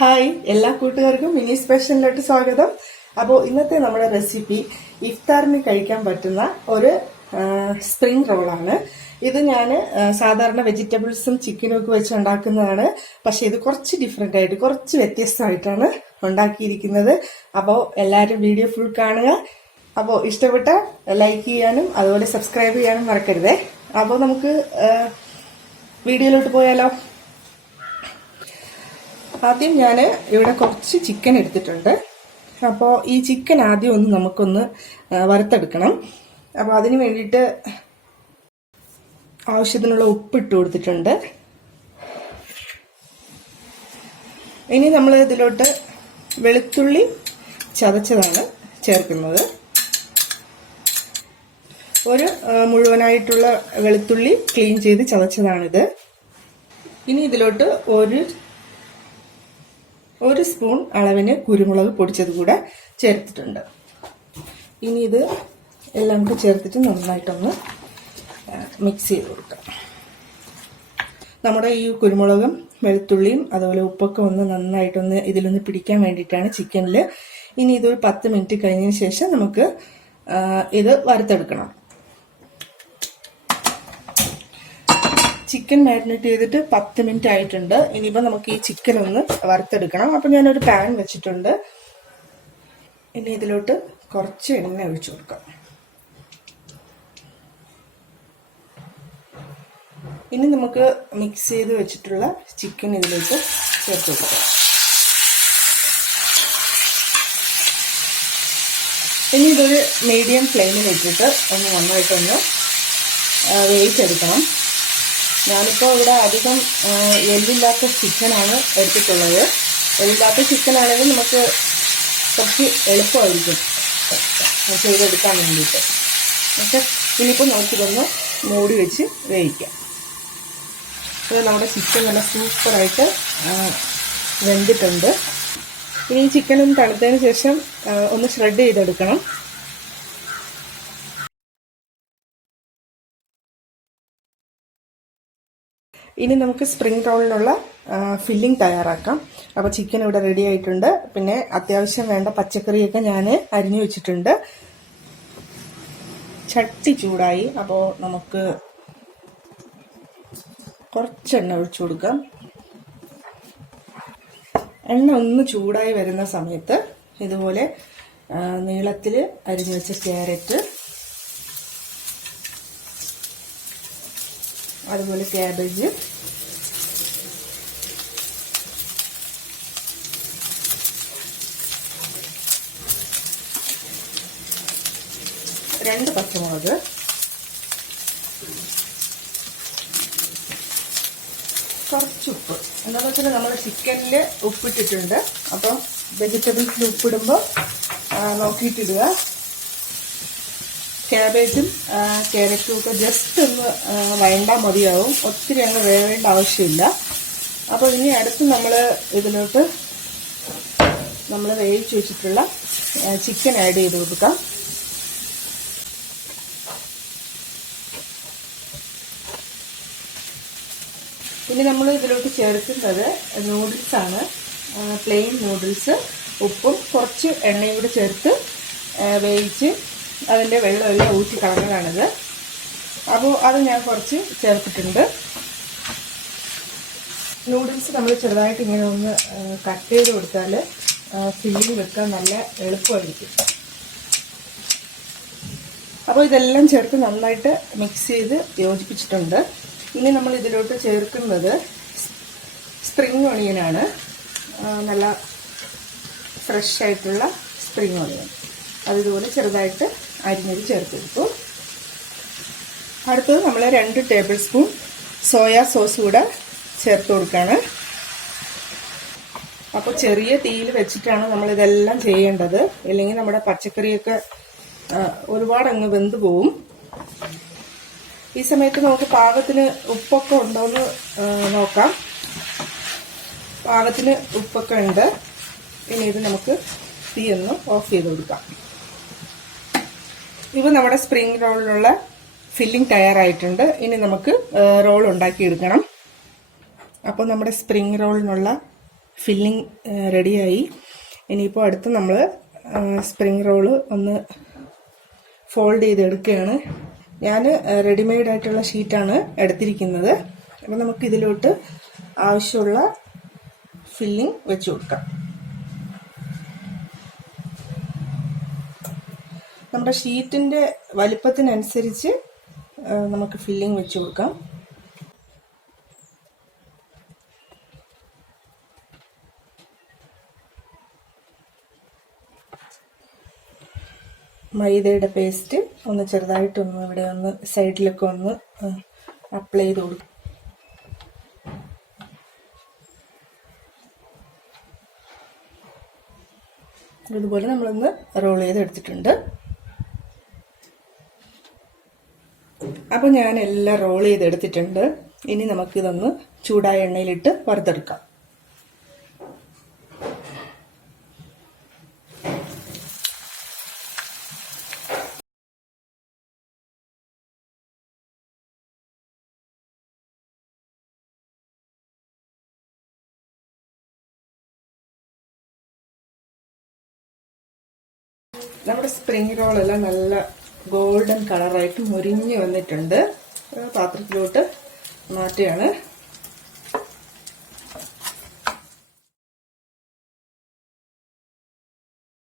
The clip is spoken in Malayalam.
ഹായ്, എല്ലാ കൂട്ടുകാർക്കും മിനി സ്പെഷ്യലിലോട്ട് സ്വാഗതം. അപ്പോൾ ഇന്നത്തെ നമ്മുടെ റെസിപ്പി ഇഫ്താറിന് കഴിക്കാൻ പറ്റുന്ന ഒരു സ്പ്രിംഗ് റോളാണ്. ഇത് ഞാൻ സാധാരണ വെജിറ്റബിൾസും ചിക്കനും ഒക്കെ വെച്ച് ഉണ്ടാക്കുന്നതാണ്. പക്ഷെ ഇത് കുറച്ച് ഡിഫറെൻ്റ് ആയിട്ട്, കുറച്ച് വ്യത്യസ്തമായിട്ടാണ് ഉണ്ടാക്കിയിരിക്കുന്നത്. അപ്പോൾ എല്ലാവരും വീഡിയോ ഫുൾ കാണുക. അപ്പോൾ ഇഷ്ടപ്പെട്ട ലൈക്ക് ചെയ്യാനും അതുപോലെ സബ്സ്ക്രൈബ് ചെയ്യാനും മറക്കരുതേ. അപ്പോൾ നമുക്ക് വീഡിയോയിലോട്ട് പോയാലോ. ആദ്യം ഞാൻ ഇവിടെ കുറച്ച് ചിക്കൻ എടുത്തിട്ടുണ്ട്. അപ്പോൾ ഈ ചിക്കൻ ആദ്യം നമുക്കൊന്ന് വറുത്തെടുക്കണം. അപ്പോൾ അതിന് വേണ്ടിയിട്ട് ആവശ്യത്തിനുള്ള ഉപ്പ് ഇട്ട് കൊടുത്തിട്ടുണ്ട്. ഇനി നമ്മൾ ഇതിലോട്ട് വെളുത്തുള്ളി ചതച്ചതാണ് ചേർക്കുന്നത്. ഒരു മുഴുവനായിട്ടുള്ള വെളുത്തുള്ളി ക്ലീൻ ചെയ്ത് ചതച്ചതാണിത്. ഇനി ഇതിലോട്ട് ഒരു സ്പൂൺ അളവിന് കുരുമുളക് പൊടിച്ചത് കൂടെ ചേർത്തിട്ടുണ്ട്. ഇനി ഇത് എല്ലാം കൂടി ചേർത്തിട്ട് നന്നായിട്ടൊന്ന് മിക്സ് ചെയ്ത് കൊടുക്കാം. നമ്മുടെ ഈ കുരുമുളകും വെളുത്തുള്ളിയും അതുപോലെ ഉപ്പൊക്കെ നന്നായിട്ടൊന്ന് ഇതിലൊന്ന് പിടിക്കാൻ വേണ്ടിയിട്ടാണ് ചിക്കനിൽ. ഇനി ഇതൊരു 10 മിനിറ്റ് കഴിഞ്ഞതിന് ശേഷം നമുക്ക് ഇത് വറുത്തെടുക്കണം. ചിക്കൻ മാരിനേറ്റ് ചെയ്തിട്ട് 10 മിനിറ്റ് ആയിട്ടുണ്ട്. ഇനിയിപ്പോൾ നമുക്ക് ഈ ചിക്കൻ ഒന്ന് വറുത്തെടുക്കണം. അപ്പം ഞാനൊരു പാൻ വെച്ചിട്ടുണ്ട്. ഇനി ഇതിലോട്ട് കുറച്ച് എണ്ണ ഒഴിച്ചു കൊടുക്കാം. ഇനി നമുക്ക് മിക്സ് ചെയ്ത് വെച്ചിട്ടുള്ള ചിക്കൻ ഇതിലേക്ക് ചേർത്ത് കൊടുക്കാം. ഇനി ഇതൊരു മീഡിയം ഫ്ലെയിമിൽ ഇട്ടിട്ട് നന്നായിട്ടൊന്ന് വേവിച്ചെടുക്കണം. ഞാനിപ്പോൾ ഇവിടെ അധികം എല്ലില്ലാത്ത ചിക്കനാണ് എടുത്തിട്ടുള്ളത്. എല്ലില്ലാത്ത ചിക്കനാണെങ്കിൽ നമുക്ക് കുറച്ച് എളുപ്പമായിരിക്കും ചെയ്തെടുക്കാൻ വേണ്ടിയിട്ട്. പക്ഷെ ഇനിയിപ്പോൾ നമുക്കിതൊന്ന് മൂടി വെച്ച് വേവിക്കാം. ഇത് നമ്മുടെ ചിക്കൻ നല്ല സൂപ്പറായിട്ട് വെന്തിട്ടുണ്ട്. ഇനി ഈ ചിക്കൻ ഒന്ന് തണുത്തതിന് ശേഷം ഒന്ന് ഷ്രെഡ് ചെയ്തെടുക്കണം. ഇനി നമുക്ക് സ്പ്രിംഗ് റോളിനുള്ള ഫില്ലിംഗ് തയ്യാറാക്കാം. അപ്പോൾ ചിക്കൻ ഇവിടെ റെഡി ആയിട്ടുണ്ട്. പിന്നെ അത്യാവശ്യം വേണ്ട പച്ചക്കറിയൊക്കെ ഞാൻ അരിഞ്ഞു വെച്ചിട്ടുണ്ട്. ചട്ടി ചൂടായി. അപ്പോൾ നമുക്ക് കുറച്ച് എണ്ണ ഒഴിച്ചു കൊടുക്കാം. എണ്ണ ഒന്ന് ചൂടായി വരുന്ന സമയത്ത് ഇതുപോലെ നീളത്തിൽ അരിഞ്ഞു വെച്ച ക്യാരറ്റ്, അതുപോലെ ക്യാബേജ്, രണ്ട് പച്ചമുളക്, കുറച്ച് ഉപ്പ്. എന്താണെന്ന് വെച്ചാൽ നമ്മൾ ചിക്കനിൽ ഉപ്പിട്ടിട്ടുണ്ട്. അപ്പം വെജിറ്റബിൾസിൽ ഉപ്പിടുമ്പോൾ നോക്കിയിട്ടിടുക. ക്യാബേജും ക്യാരറ്റും ഒക്കെ ജസ്റ്റ് ഒന്ന് വഴണ്ടാൽ മതിയാവും. ഒത്തിരി അങ്ങ് വേവേണ്ട ആവശ്യമില്ല. അപ്പോൾ ഇനി അടുത്ത് നമ്മൾ ഇതിലോട്ട് നമ്മൾ വേവിച്ച് വെച്ചിട്ടുള്ള ചിക്കൻ ആഡ് ചെയ്ത് കൊടുക്കാം. ഇനി നമ്മൾ ഇതിലോട്ട് ചേർക്കുന്നത് നൂഡിൽസാണ്. പ്ലെയിൻ നൂഡിൽസ് ഉപ്പും കുറച്ച് എണ്ണയും കൂടെ ചേർത്ത് വേവിച്ച് അതിൻ്റെ വെള്ളമെല്ലാം ഊറ്റി കളഞ്ഞതാണിത്. അപ്പോൾ അത് ഞാൻ കുറച്ച് ചേർത്തിട്ടുണ്ട്. നൂഡിൽസ് നമ്മൾ ചെറുതായിട്ട് ഇങ്ങനെ ഒന്ന് കട്ട് ചെയ്ത് കൊടുത്താൽ ഫില്ലിങ് വെക്കാൻ നല്ല എളുപ്പമായിരിക്കും. അപ്പോൾ ഇതെല്ലാം ചേർത്ത് നന്നായിട്ട് മിക്സ് ചെയ്ത് യോജിപ്പിച്ചിട്ടുണ്ട്. ഇനി നമ്മൾ ഇതിലോട്ട് ചേർക്കുന്നത് സ്പ്രിംഗ് ഓണിയനാണ്. നല്ല ഫ്രഷ് ആയിട്ടുള്ള സ്പ്രിംഗ് ഓണിയൻ. അതുപോലെ ചെറുതായിട്ട് അരിഞ്ഞത് ചേർത്തെടുത്തു. അടുത്തത് നമ്മൾ 2 ടേബിൾ സ്പൂൺ സോയാ സോസ് കൂടെ ചേർത്ത് കൊടുക്കുകയാണ്. അപ്പോൾ ചെറിയ തീയിൽ വെച്ചിട്ടാണ് നമ്മളിതെല്ലാം ചെയ്യേണ്ടത്. അല്ലെങ്കിൽ നമ്മുടെ പച്ചക്കറിയൊക്കെ ഒരുപാട് അങ്ങ് വെന്ത് പോവും. ഈ സമയത്ത് നമുക്ക് പാകത്തിന് ഉപ്പൊക്കെ ഉണ്ടോയെന്ന് നോക്കാം. പാകത്തിന് ഉപ്പൊക്കെ ഉണ്ട്. ഇനി ഇത് നമുക്ക് തീ ഒന്ന് ഓഫ് ചെയ്ത് കൊടുക്കാം. ഇപ്പോൾ നമ്മുടെ സ്പ്രിംഗ് റോളിലുള്ള ഫില്ലിംഗ് തയ്യാറായിട്ടുണ്ട്. ഇനി നമുക്ക് റോൾ ഉണ്ടാക്കിയെടുക്കണം. അപ്പോൾ നമ്മുടെ സ്പ്രിംഗ് റോളിനുള്ള ഫില്ലിംഗ് റെഡിയായി. ഇനിയിപ്പോൾ അടുത്ത് നമ്മൾ സ്പ്രിംഗ് റോള് ഒന്ന് ഫോൾഡ് ചെയ്തെടുക്കുകയാണ്. ഞാൻ റെഡിമെയ്ഡ് ആയിട്ടുള്ള ഷീറ്റാണ് എടുത്തിരിക്കുന്നത്. അപ്പോൾ നമുക്ക് ഇതിലോട്ട് ആവശ്യമുള്ള ഫില്ലിംഗ് വെച്ച് കൊടുക്കാം. നമ്മുടെ ഷീറ്റിൻ്റെ വലിപ്പത്തിനനുസരിച്ച് നമുക്ക് ഫില്ലിംഗ് വെച്ച് കൊടുക്കാം. മൈദയുടെ പേസ്റ്റ് ഒന്ന് ചെറുതായിട്ടൊന്ന് ഇവിടെ ഒന്ന് സൈഡിലൊക്കെ ഒന്ന് അപ്ലൈ ചെയ്ത് കൊടുക്കും. ഇതുപോലെ നമ്മളൊന്ന് റോൾ ചെയ്തെടുത്തിട്ടുണ്ട്. അപ്പോൾ ഞാൻ എല്ലാം റോൾ ചെയ്തെടുത്തിട്ടുണ്ട്. ഇനി നമുക്കിതൊന്ന് ചൂടായ എണ്ണയിലിട്ട് വറുത്തെടുക്കാം. നമ്മുടെ സ്പ്രിംഗ് റോളെല്ലാം നല്ല ഗോൾഡൻ കളറായിട്ട് മുരിഞ്ഞ് വന്നിട്ടുണ്ട്. പാത്രത്തിലോട്ട് മാറ്റുകയാണ്.